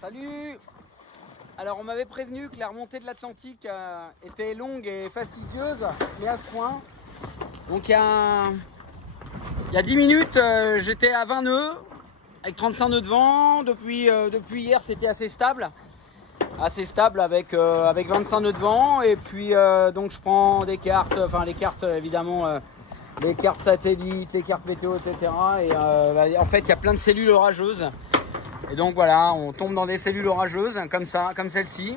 Salut! Alors on m'avait prévenu que la remontée de l'Atlantique était longue et fastidieuse, mais à ce point. Donc il y a 10 minutes, j'étais à 20 nœuds, avec 35 nœuds de vent. Depuis hier, c'était assez stable avec 25 nœuds de vent. Et puis donc je prends des cartes, enfin les cartes évidemment, les cartes satellites, les cartes météo, etc. Et en fait, il y a plein de cellules orageuses. Et donc voilà, on tombe dans des cellules orageuses comme ça, comme celle-ci.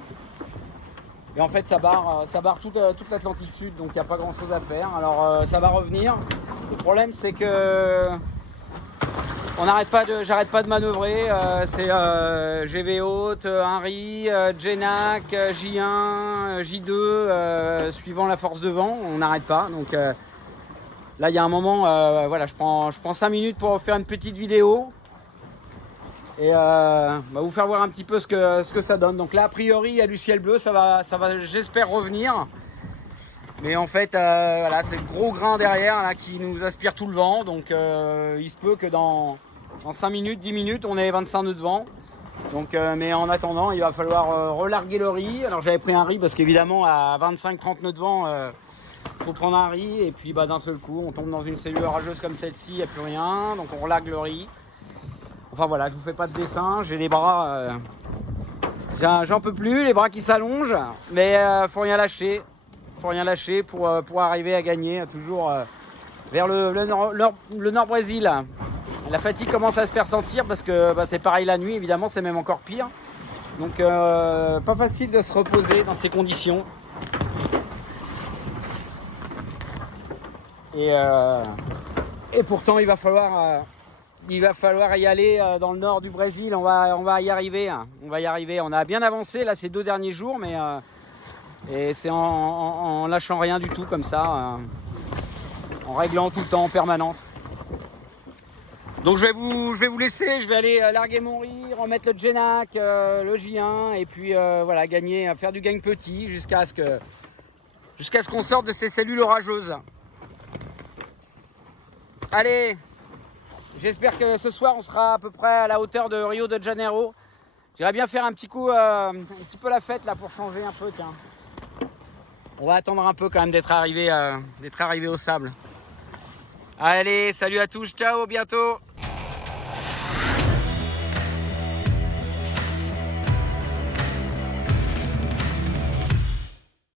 Et en fait, ça barre toute l'Atlantique Sud, donc il n'y a pas grand-chose à faire. Alors ça va revenir. Le problème, c'est que j'arrête pas de manœuvrer. C'est GV haute, Henry, Genac, J1, J2, suivant la force de vent, on n'arrête pas. Donc là, il y a un moment, voilà, je prends 5 minutes pour faire une petite vidéo. Et vous faire voir un petit peu ce que ça donne. Donc là, a priori, il y a du ciel bleu, ça va j'espère revenir. Mais en fait, voilà, c'est le gros grain derrière là, qui nous aspire tout le vent. Donc il se peut que dans 5 minutes, 10 minutes, on ait 25 nœuds de vent. Donc, mais en attendant, il va falloir relarguer le riz. Alors j'avais pris un riz parce qu'évidemment, à 25-30 nœuds de vent, faut prendre un riz. Et puis d'un seul coup, on tombe dans une cellule orageuse comme celle-ci, il n'y a plus rien. Donc on relargue le riz. Enfin voilà, je vous fais pas de dessin, j'ai les bras, j'en peux plus, les bras qui s'allongent, mais faut rien lâcher pour arriver à gagner toujours vers le nord Brésil. La fatigue commence à se faire sentir parce que c'est pareil la nuit, évidemment, c'est même encore pire. Donc pas facile de se reposer dans ces conditions. Et pourtant il va falloir y aller dans le nord du Brésil. On va y arriver. On a bien avancé là ces 2 derniers jours, mais et c'est en lâchant rien du tout comme ça, en réglant tout le temps en permanence. Donc je vais vous laisser. Je vais aller larguer mon riz, remettre le Genac, le J1 et puis voilà, faire du gagne petit jusqu'à ce qu'on sorte de ces cellules orageuses. Allez. J'espère que ce soir, on sera à peu près à la hauteur de Rio de Janeiro. J'irais bien faire un petit peu la fête là pour changer un peu, tiens. On va attendre un peu quand même d'être arrivé au sable. Allez, salut à tous, ciao, bientôt.